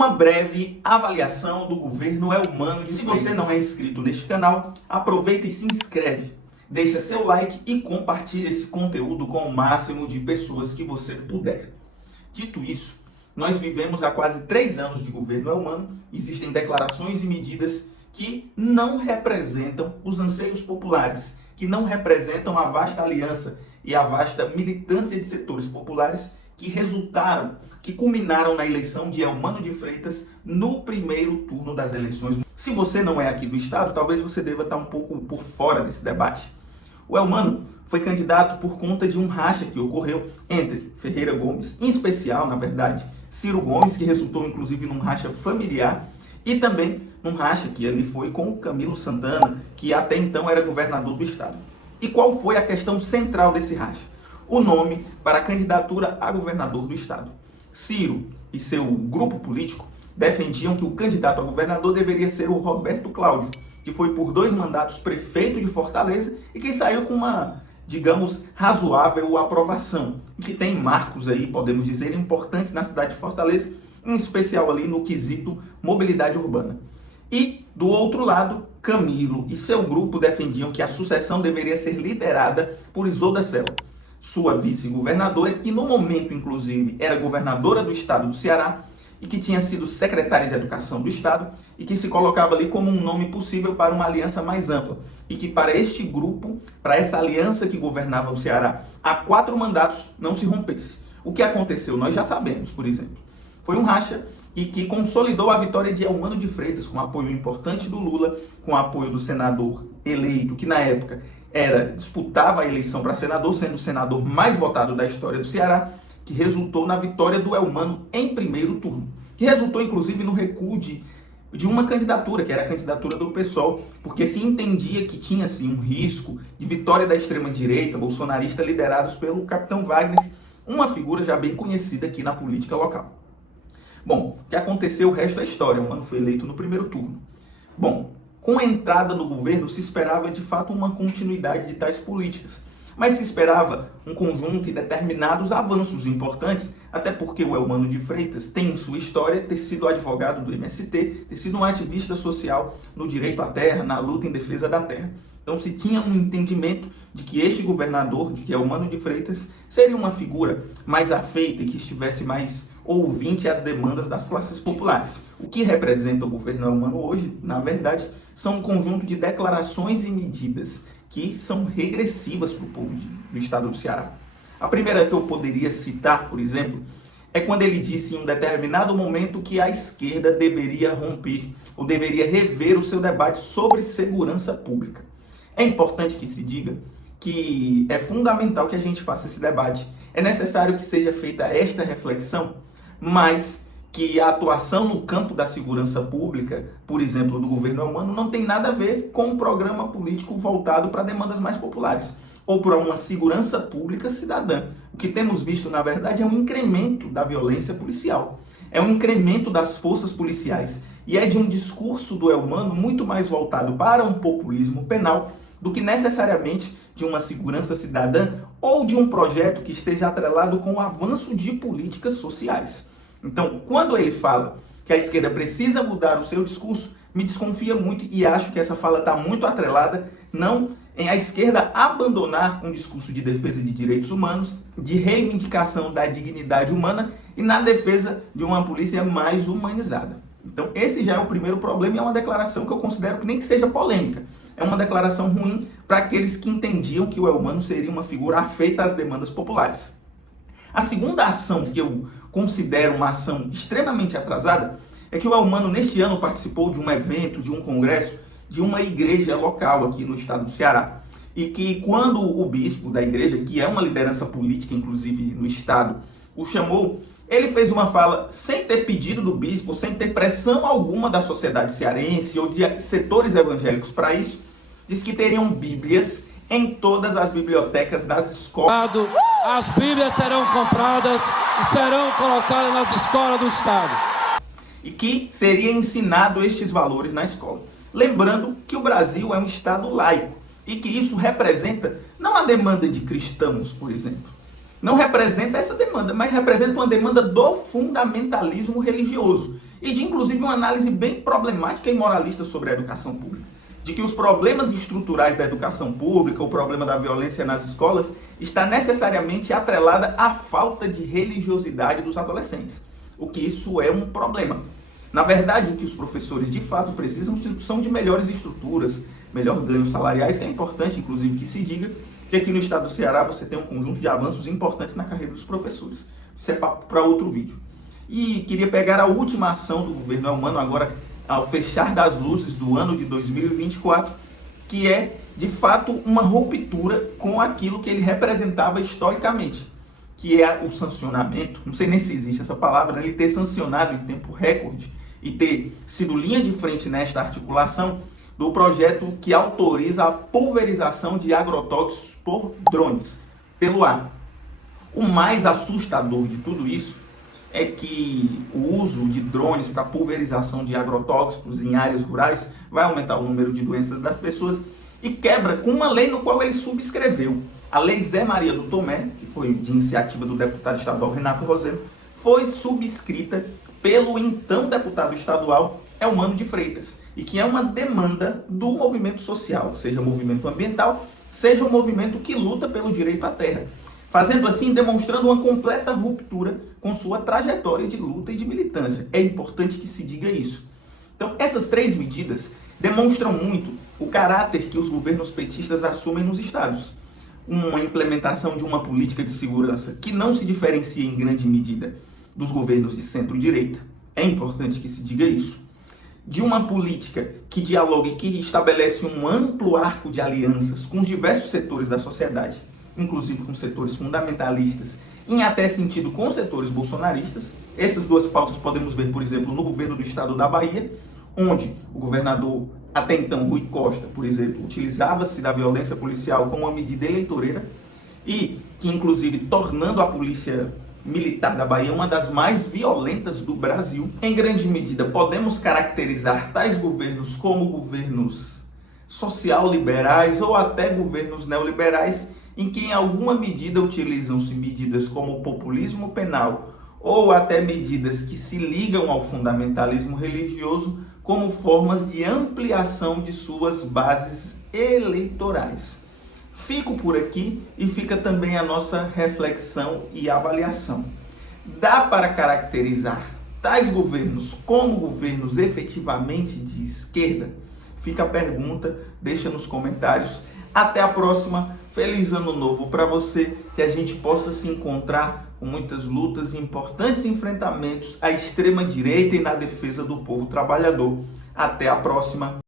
Uma breve avaliação do governo Elmano de Freitas. Se você não é inscrito neste canal, aproveita e se inscreve. Deixa seu like e compartilha esse conteúdo com o máximo de pessoas que você puder. Dito isso, nós vivemos há quase 3 anos de governo Elmano. Existem declarações e medidas que não representam os anseios populares, que não representam a vasta aliança e a vasta militância de setores populares que culminaram na eleição de Elmano de Freitas no primeiro turno das eleições. Se você não é aqui do estado, talvez você deva estar um pouco por fora desse debate. O Elmano foi candidato por conta de um racha que ocorreu entre Ferreira Gomes, em especial, na verdade, Ciro Gomes, que resultou inclusive num racha familiar, e também num racha que ele foi com o Camilo Santana, que até então era governador do estado. E qual foi a questão central desse racha? O nome para a candidatura a governador do estado. Ciro e seu grupo político defendiam que o candidato a governador deveria ser o Roberto Cláudio, que foi por 2 mandatos prefeito de Fortaleza e que saiu com uma, digamos, razoável aprovação, e que tem marcos aí, podemos dizer, importantes na cidade de Fortaleza, em especial ali no quesito mobilidade urbana. E, do outro lado, Camilo e seu grupo defendiam que a sucessão deveria ser liderada por Isolda Sela, sua vice-governadora, que no momento, inclusive, era governadora do estado do Ceará e que tinha sido secretária de Educação do estado e que se colocava ali como um nome possível para uma aliança mais ampla. E que para este grupo, para essa aliança que governava o Ceará há 4 mandatos, não se rompesse. O que aconteceu, nós já sabemos, por exemplo. Foi um racha e que consolidou a vitória de Elmano de Freitas, com apoio importante do Lula, com apoio do senador eleito, que na época disputava a eleição para senador, sendo o senador mais votado da história do Ceará, que resultou na vitória do Elmano em primeiro turno, que resultou inclusive no recuo de uma candidatura, que era a candidatura do PSOL, porque se entendia que tinha assim, um risco de vitória da extrema-direita, bolsonarista, liderados pelo capitão Wagner, uma figura já bem conhecida aqui na política local. Bom, o que aconteceu, o resto da história. O Elmano foi eleito no primeiro turno. Bom, com a entrada no governo se esperava de fato uma continuidade de tais políticas, mas se esperava um conjunto de determinados avanços importantes, até porque o Elmano de Freitas tem em sua história ter sido advogado do MST, ter sido um ativista social no direito à terra, na luta em defesa da terra. Então se tinha um entendimento de que este governador, de que Elmano de Freitas, seria uma figura mais afeita e que estivesse mais ouvinte às demandas das classes populares. O que representa o governo Elmano hoje, na verdade, são um conjunto de declarações e medidas que são regressivas para o povo do estado do Ceará. A primeira que eu poderia citar, por exemplo, é quando ele disse em um determinado momento que a esquerda deveria romper ou deveria rever o seu debate sobre segurança pública. É importante que se diga que é fundamental que a gente faça esse debate. É necessário que seja feita esta reflexão, mas que a atuação no campo da segurança pública, por exemplo, do governo Elmano, não tem nada a ver com um programa político voltado para demandas mais populares ou para uma segurança pública cidadã. O que temos visto, na verdade, é um incremento da violência policial, é um incremento das forças policiais e é de um discurso do Elmano muito mais voltado para um populismo penal do que necessariamente de uma segurança cidadã ou de um projeto que esteja atrelado com o avanço de políticas sociais. Então, quando ele fala que a esquerda precisa mudar o seu discurso, me desconfia muito e acho que essa fala está muito atrelada não em a esquerda abandonar um discurso de defesa de direitos humanos, de reivindicação da dignidade humana e na defesa de uma polícia mais humanizada. Então, esse já é o primeiro problema e é uma declaração que eu considero que nem que seja polêmica. É uma declaração ruim para aqueles que entendiam que o Elmano seria uma figura afeita às demandas populares. A segunda ação que eu considero uma ação extremamente atrasada é que o Elmano neste ano participou de um evento, de um congresso, de uma igreja local aqui no estado do Ceará. E que quando o bispo da igreja, que é uma liderança política inclusive no estado, o chamou, ele fez uma fala sem ter pedido do bispo, sem ter pressão alguma da sociedade cearense ou de setores evangélicos para isso, disse que teriam bíblias em todas as bibliotecas das escolas. As bíblias serão compradas e serão colocadas nas escolas do estado. E que seria ensinado estes valores na escola. Lembrando que o Brasil é um estado laico e que isso representa não a demanda de cristãos, por exemplo. Não representa essa demanda, mas representa uma demanda do fundamentalismo religioso. e de inclusive uma análise bem problemática e moralista sobre a educação pública, de que os problemas estruturais da educação pública, o problema da violência nas escolas, está necessariamente atrelada à falta de religiosidade dos adolescentes, o que isso é um problema. Na verdade, o que os professores de fato precisam são de melhores estruturas, melhor ganhos salariais, que é importante, inclusive, que se diga que aqui no estado do Ceará você tem um conjunto de avanços importantes na carreira dos professores. Isso é papo para outro vídeo. E queria pegar a última ação do governo Elmano agora, ao fechar das luzes do ano de 2024, que é, de fato, uma ruptura com aquilo que ele representava historicamente, que é o sancionamento, não sei nem se existe essa palavra, ele ter sancionado em tempo recorde e ter sido linha de frente nesta articulação do projeto que autoriza a pulverização de agrotóxicos por drones, pelo ar. O mais assustador de tudo isso é que o uso de drones para pulverização de agrotóxicos em áreas rurais vai aumentar o número de doenças das pessoas e quebra com uma lei no qual ele subscreveu. A Lei Zé Maria do Tomé, que foi de iniciativa do deputado estadual Renato Rosendo, foi subscrita pelo então deputado estadual Elmano de Freitas, e que é uma demanda do movimento social, seja movimento ambiental, seja um movimento que luta pelo direito à terra, fazendo assim, demonstrando uma completa ruptura com sua trajetória de luta e de militância. É importante que se diga isso. Então, essas três medidas demonstram muito o caráter que os governos petistas assumem nos estados. Uma implementação de uma política de segurança que não se diferencia em grande medida dos governos de centro-direita. É importante que se diga isso. De uma política que dialoga e que estabelece um amplo arco de alianças com os diversos setores da sociedade, inclusive com setores fundamentalistas, em até sentido com setores bolsonaristas. Essas duas pautas podemos ver, por exemplo, no governo do estado da Bahia, onde o governador, até então Rui Costa, por exemplo, utilizava-se da violência policial como uma medida eleitoreira e que, inclusive, tornando a polícia militar da Bahia uma das mais violentas do Brasil. Em grande medida, podemos caracterizar tais governos como governos social-liberais ou até governos neoliberais, em que em alguma medida utilizam-se medidas como o populismo penal ou até medidas que se ligam ao fundamentalismo religioso como formas de ampliação de suas bases eleitorais. Fico por aqui e fica também a nossa reflexão e avaliação. Dá para caracterizar tais governos como governos efetivamente de esquerda? Fica a pergunta, deixa nos comentários. Até a próxima. Feliz ano novo para você, que a gente possa se encontrar com muitas lutas e importantes enfrentamentos à extrema direita e na defesa do povo trabalhador. Até a próxima.